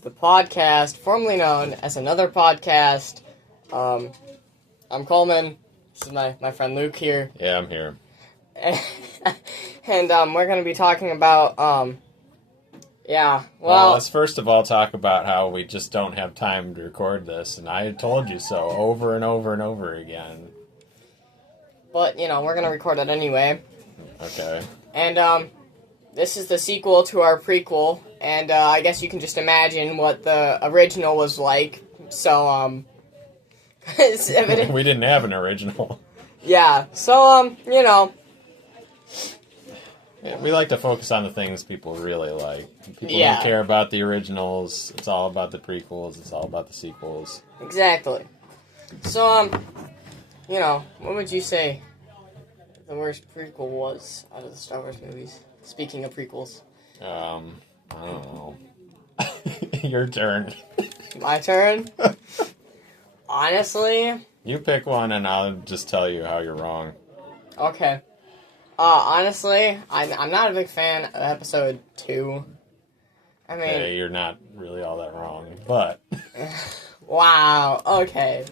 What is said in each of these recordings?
is the podcast formerly known as Another Podcast. I'm Coleman. This is my friend Luke here. Yeah, I'm here. And we're going to be talking about, Well, let's first of all talk about how we just don't have time to record this, and I told you so over and over and over again. But, we're going to record it anyway. Okay. And, this is the sequel to our prequel, and I guess you can just imagine what the original was like. So, we didn't have an original. Yeah, so, Yeah, we like to focus on the things people really like. People don't care about the originals. It's all about the prequels. It's all about the sequels. Exactly. So, what would you say the worst prequel was out of the Star Wars movies? Speaking of prequels. I don't know. Your turn. My turn? Honestly? You pick one and I'll just tell you how you're wrong. Okay. Honestly, I'm not a big fan of episode 2. I mean... Okay, you're not really all that wrong, but... Wow, okay.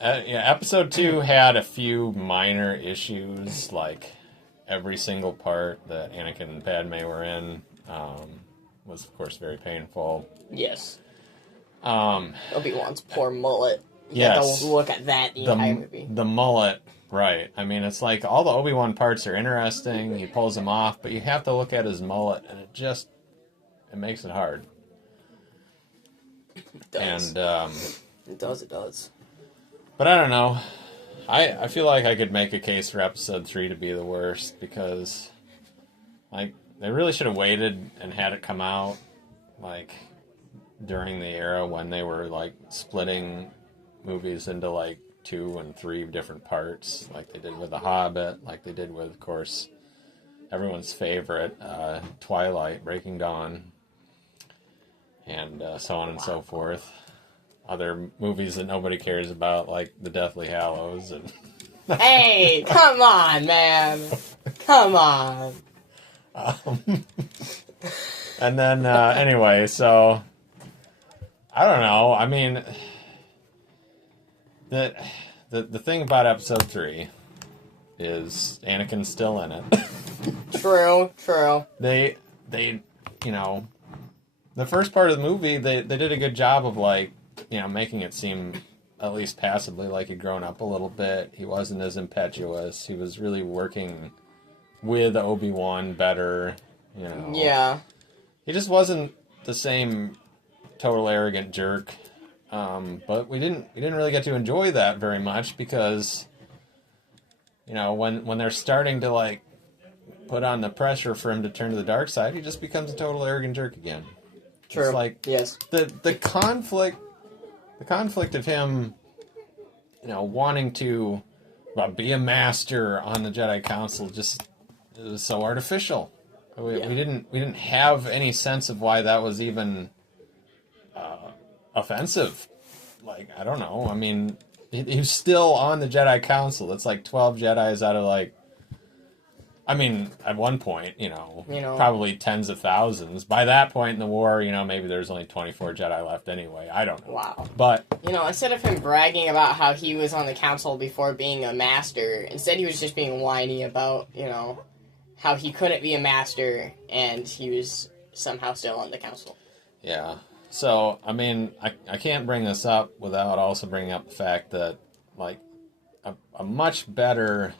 Episode 2 had a few minor issues, like every single part that Anakin and Padme were in was, of course, very painful. Yes. Obi-Wan's poor mullet. You have to look at that the entire movie. The mullet, right. I mean, it's like all the Obi-Wan parts are interesting. He pulls them off, but you have to look at his mullet, and it makes it hard. It does. And, it does. But I don't know. I feel like I could make a case for episode 3 to be the worst, because, like, they really should have waited and had it come out, like, during the era when they were, like, splitting movies into, like, 2 and 3 different parts, like they did with The Hobbit, like they did with, of course, everyone's favorite, Twilight, Breaking Dawn, and so on and so forth. Other movies that nobody cares about, like The Deathly Hallows. And hey, come on, man. Come on. And then, anyway, so, I don't know. I mean, the thing about episode 3 is Anakin's still in it. True. They, the first part of the movie, they did a good job of, like, making it seem at least passably like he'd grown up a little bit. He wasn't as impetuous. He was really working with Obi-Wan better, Yeah. He just wasn't the same total arrogant jerk. But we didn't really get to enjoy that very much because, when they're starting to, like, put on the pressure for him to turn to the dark side, he just becomes a total arrogant jerk again. True. It's like, yes. The conflict of him, wanting to be a master on the Jedi Council just was so artificial. We didn't have any sense of why that was even offensive. Like, I don't know. I mean, he's still on the Jedi Council. That's like 12 Jedis out of, like, I mean, at one point, probably tens of thousands. By that point in the war, maybe there's only 24 Jedi left anyway. I don't know. Wow. But, instead of him bragging about how he was on the council before being a master, instead he was just being whiny about, how he couldn't be a master and he was somehow still on the council. Yeah. So, I mean, I can't bring this up without also bringing up the fact that, like, a much better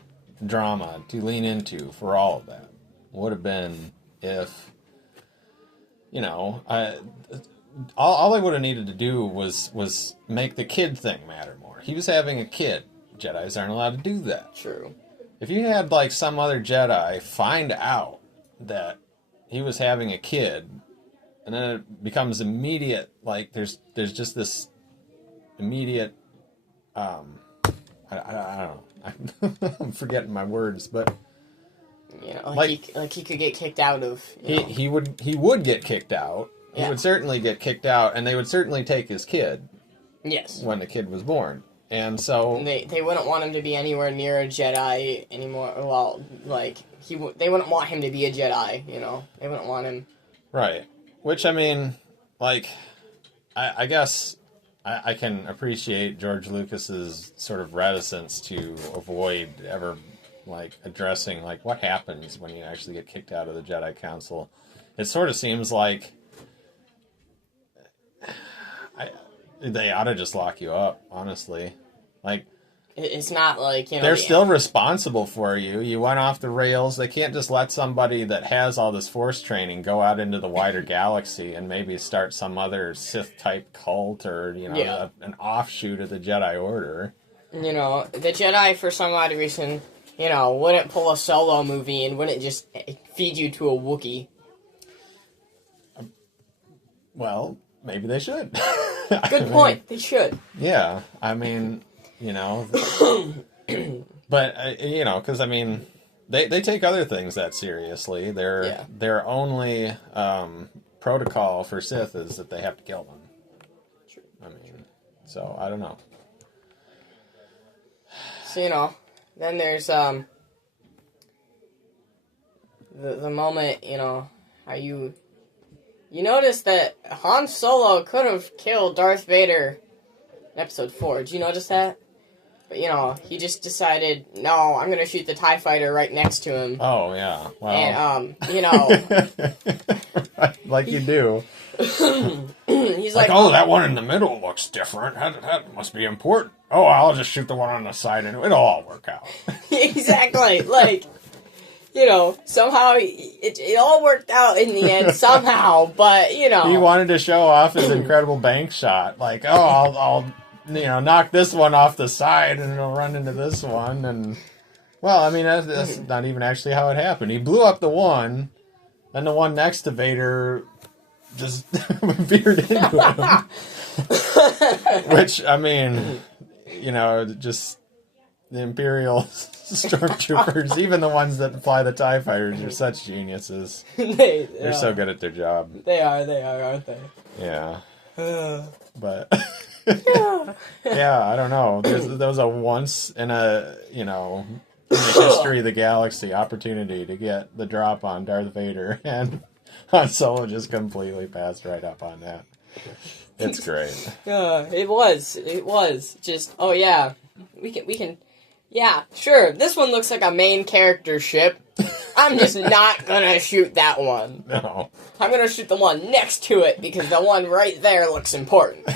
drama to lean into for all of that would have been if, all they would have needed to do was make the kid thing matter more. He was having a kid. Jedis aren't allowed to do that. True. If you had, like, some other Jedi find out that he was having a kid, and then it becomes immediate, like, there's just this immediate, I don't know. I'm forgetting my words, but he could get kicked out of. He would get kicked out. Yeah. He would certainly get kicked out, and they would certainly take his kid. Yes. When the kid was born, and so they wouldn't want him to be anywhere near a Jedi anymore. Well, like they wouldn't want him to be a Jedi. They wouldn't want him. Right. Which, I mean, like, I guess I can appreciate George Lucas's sort of reticence to avoid ever, like, addressing, like, what happens when you actually get kicked out of the Jedi Council. It sort of seems like they ought to just lock you up, honestly. Like, it's not like, you know... They're still responsible for you. You went off the rails. They can't just let somebody that has all this Force training go out into the wider galaxy and maybe start some other Sith-type cult or, you know, an offshoot of the Jedi Order. You know, the Jedi, for some odd reason, you know, wouldn't pull a Solo movie and wouldn't just feed you to a Wookiee. Well, maybe they should. Good point. They should. Yeah. I mean... You know, but you know, because I mean, they take other things that seriously. Their only protocol for Sith is that they have to kill them. True. I mean, so I don't know. So, you know, then there's the moment, you know, how you notice that Han Solo could have killed Darth Vader in Episode 4. Did you notice that? But, you know, he just decided, no, I'm going to shoot the TIE fighter right next to him. Oh, yeah. Well. And, you know. Like you do. He's like, oh, that one in the middle looks different. That must be important. Oh, I'll just shoot the one on the side and it'll all work out. Exactly. Like, you know, somehow it all worked out in the end, somehow, but, you know. He wanted to show off his incredible bank shot. Like, oh, I'll you know, knock this one off the side and it'll run into this one. And, well, I mean, that's not even actually how it happened. He blew up the one, then the one next to Vader just veered into him. Which, I mean, you know, just the Imperial stormtroopers, even the ones that fly the TIE fighters, are such geniuses. They're so good at their job. They are, aren't they? Yeah. But... yeah, I don't know. There was a once in a, you know, in the history of the galaxy opportunity to get the drop on Darth Vader, and Han Solo just completely passed right up on that. It's great. It was. Just, oh yeah, we can, yeah, sure, this one looks like a main character ship. I'm just not gonna shoot that one. No. I'm gonna shoot the one next to it, because the one right there looks important.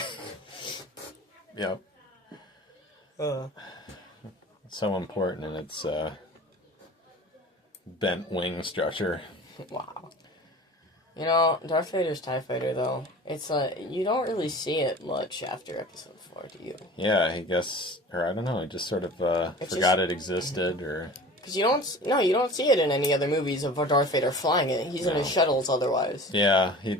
Yep. So important in its bent wing structure. Wow. You know, Darth Vader's TIE fighter, though, it's you don't really see it much after Episode 4, do you? Yeah, I guess, or I don't know, he just sort of forgot it existed, or... Because you don't see it in any other movies of Darth Vader flying it. He's in his shuttles otherwise. Yeah, he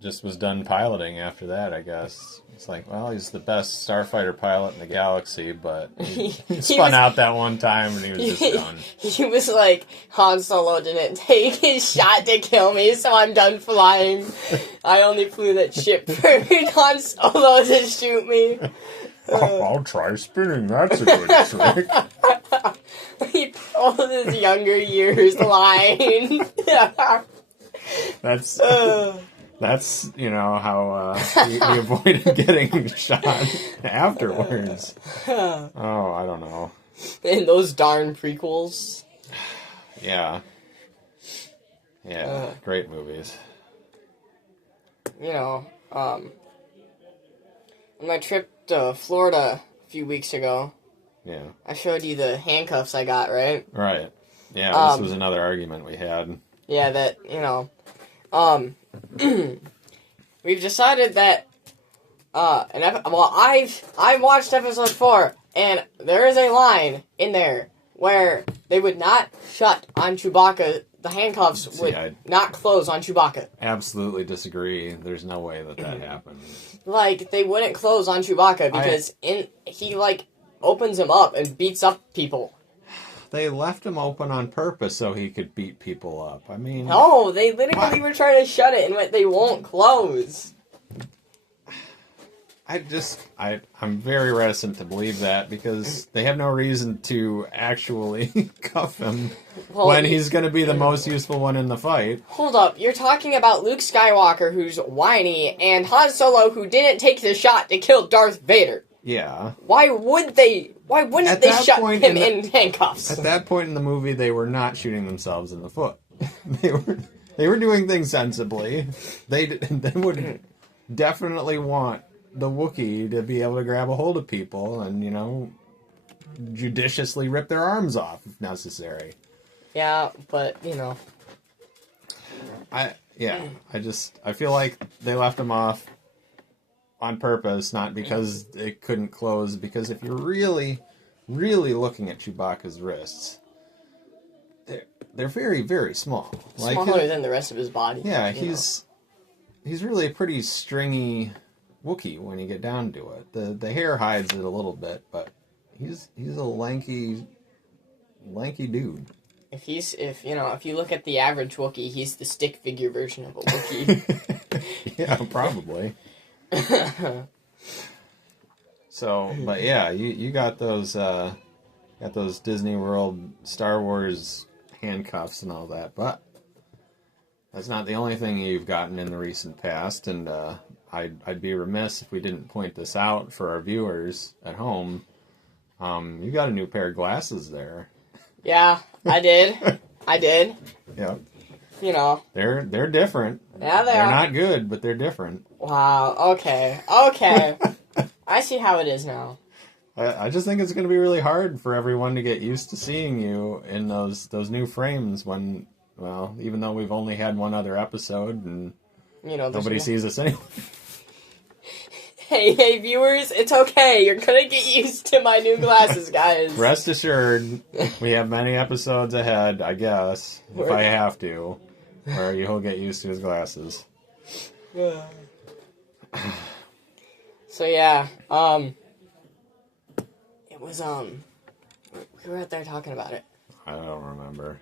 just was done piloting after that, I guess. It's like, well, he's the best starfighter pilot in the galaxy, but he spun out that one time and he was just done. He was like, Han Solo didn't take his shot to kill me, so I'm done flying. I only flew that ship for Han Solo to shoot me. I'll try spinning, that's a good trick. He pulled his younger years line. That's, you know, how he avoided getting shot afterwards. Oh, I don't know. And those darn prequels. Yeah. Yeah, great movies. You know, on my trip to Florida a few weeks ago, yeah, I showed you the handcuffs I got, right? Right. Yeah, this was another argument we had. Yeah, that, you know, we've decided that, I've watched episode 4, and there is a line in there where they would not shut on Chewbacca. The handcuffs would not close on Chewbacca. Absolutely disagree. There's no way that happened. Like, they wouldn't close on Chewbacca because he, like, opens him up and beats up people. They left him open on purpose so he could beat people up. I mean... No, they literally were trying to shut it and they won't close. I'm very reticent to believe that because they have no reason to actually cuff him when he's going to be the most useful one in the fight. Hold up, you're talking about Luke Skywalker, who's whiny, and Han Solo, who didn't take the shot to kill Darth Vader. Yeah. Why wouldn't they shut him in handcuffs? At that point in the movie, they were not shooting themselves in the foot. They were doing things sensibly. They would definitely want the Wookiee to be able to grab a hold of people and, you know, judiciously rip their arms off if necessary. Yeah, but, you know. I feel like they left him off on purpose, not because it couldn't close, because if you're really, really looking at Chewbacca's wrists, they're very, very small. Smaller than the rest of his body. Yeah, he's really a pretty stringy Wookiee when you get down to it. The hair hides it a little bit, but he's a lanky dude. If you look at the average Wookiee, he's the stick figure version of a Wookiee. Yeah, probably. So, but yeah, you got those Disney World Star Wars handcuffs and all that, but that's not the only thing you've gotten in the recent past, and I'd be remiss if we didn't point this out for our viewers at home. You got a new pair of glasses there. Yeah, I did. Yeah. You know. They're different. Yeah, they're not good, but they're different. Wow, okay. I see how it is now. I just think it's going to be really hard for everyone to get used to seeing you in those new frames when, well, even though we've only had one other episode and nobody sees us anyway. Hey, viewers, it's okay. You're going to get used to my new glasses, guys. Rest assured, we have many episodes ahead, I guess, if I have to, where you'll get used to his glasses. So, yeah, it was, we were out there talking about it. I don't remember.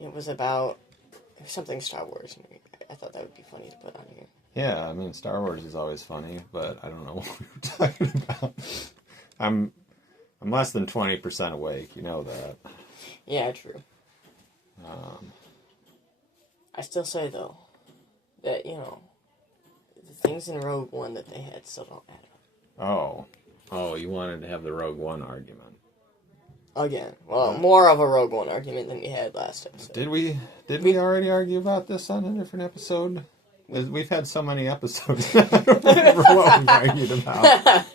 It was something Star Wars. I thought that would be funny to put on here. Yeah, I mean, Star Wars is always funny, but I don't know what we were talking about. I'm less than 20% awake, you know that. Yeah, true. I still say, though, that, the things in Rogue One that they had still don't add up. Oh, you wanted to have the Rogue One argument. Again. Well, more of a Rogue One argument than we had last episode. Did we already argue about this on a different episode? We've had so many episodes. I don't remember what we argued about.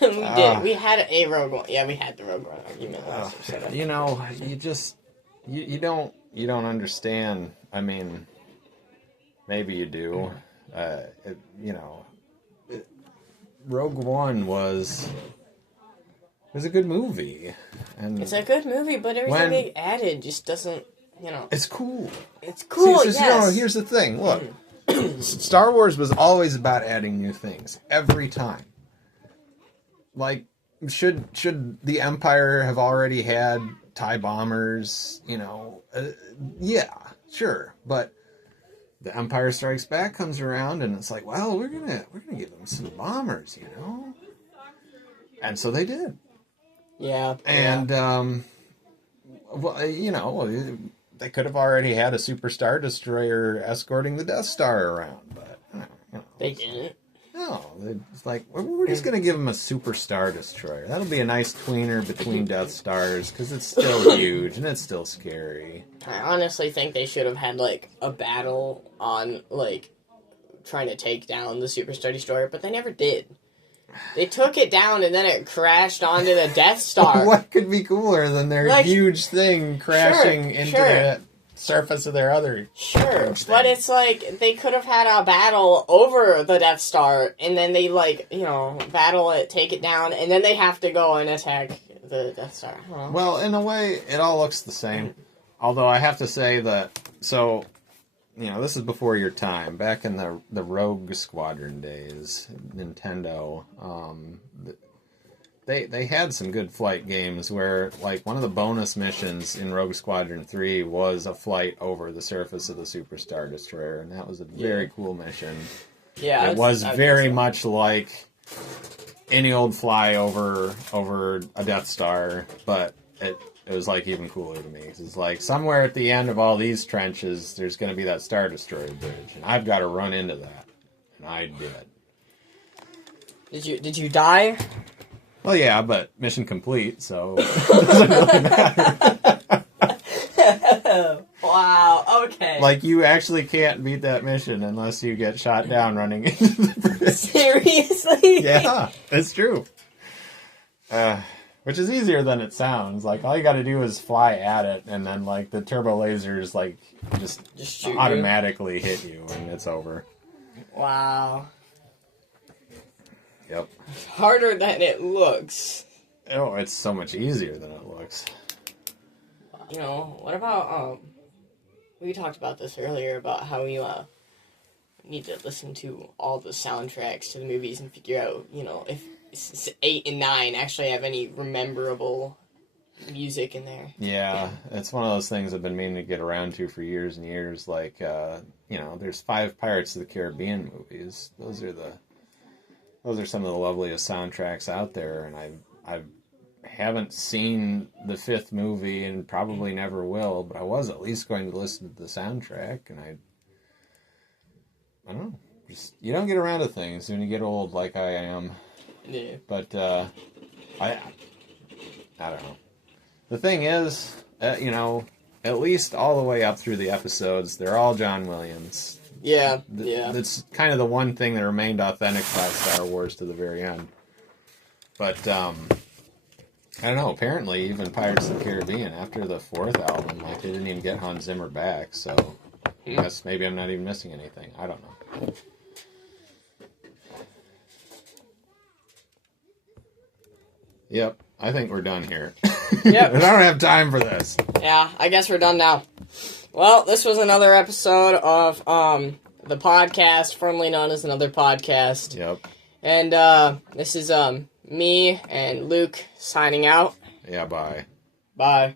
We did. We had a Rogue One. Yeah, we had the Rogue One argument last episode. You don't understand. I mean, maybe you do. Rogue One was a good movie. And it's a good movie, but everything they added just doesn't, It's cool. It's cool, yes. Here's the thing. Look, Star Wars was always about adding new things. Every time. Like, should the Empire have already had TIE bombers? Yeah, sure. But the Empire Strikes Back comes around, and it's like, well, we're gonna give them some bombers, And so they did. Yeah. And they could have already had a Super Star Destroyer escorting the Death Star around, but they didn't. No, it's like we're just gonna give them a Super Star Destroyer. That'll be a nice tweener between Death Stars because it's still huge and it's still scary. I honestly think they should have had a battle on trying to take down the Super Star Destroyer, but they never did. They took it down and then it crashed onto the Death Star. What could be cooler than their huge thing crashing into the surface of their other... Sure, but it's they could have had a battle over the Death Star and then they, battle it, take it down, and then they have to go and attack the Death Star. Huh? Well, in a way, it all looks the same. Although I have to say that... So... this is before your time. Back in the Rogue Squadron days, Nintendo, they had some good flight games where, one of the bonus missions in Rogue Squadron 3 was a flight over the surface of the Super Star Destroyer, and that was a very cool mission. Yeah. It was very much like any old fly over a Death Star, but it was like even cooler to me. It's like somewhere at the end of all these trenches, there's going to be that Star Destroyer bridge, and I've got to run into that, and I did. Did you die? Well, yeah, but mission complete, so it doesn't really matter. Wow, okay. Like, you actually can't beat that mission unless you get shot down running into the bridge. Seriously? Yeah, it's true. Which is easier than it sounds. Like, all you gotta do is fly at it, and then, like, the turbo lasers, like, just automatically hit you, and it's over. Wow. Yep. It's harder than it looks. Oh, it's so much easier than it looks. You know, what about, we talked about this earlier, about how you, need to listen to all the soundtracks to the movies and figure out, you know, if 8 and 9 actually have any rememberable music in there. Yeah, it's one of those things I've been meaning to get around to for years and years. Like, you know, there's 5 Pirates of the Caribbean movies. Those are some of the loveliest soundtracks out there, and I haven't seen the 5th movie and probably never will, but I was at least going to listen to the soundtrack, and I don't know. Just, you don't get around to things when you get old like I am. Yeah. But I don't know. The thing is, you know, at least all the way up through the episodes, they're all John Williams. Yeah, That's kind of the one thing that remained authentic about Star Wars to the very end. But, I don't know, apparently even Pirates of the Caribbean, after the 4th album, like, they didn't even get Hans Zimmer back, so I guess maybe I'm not even missing anything. I don't know. Yep, I think we're done here. Yep. I don't have time for this. Yeah, I guess we're done now. Well, this was another episode of the podcast, formerly known as Another Podcast. Yep. And this is me and Luke signing out. Yeah, bye. Bye.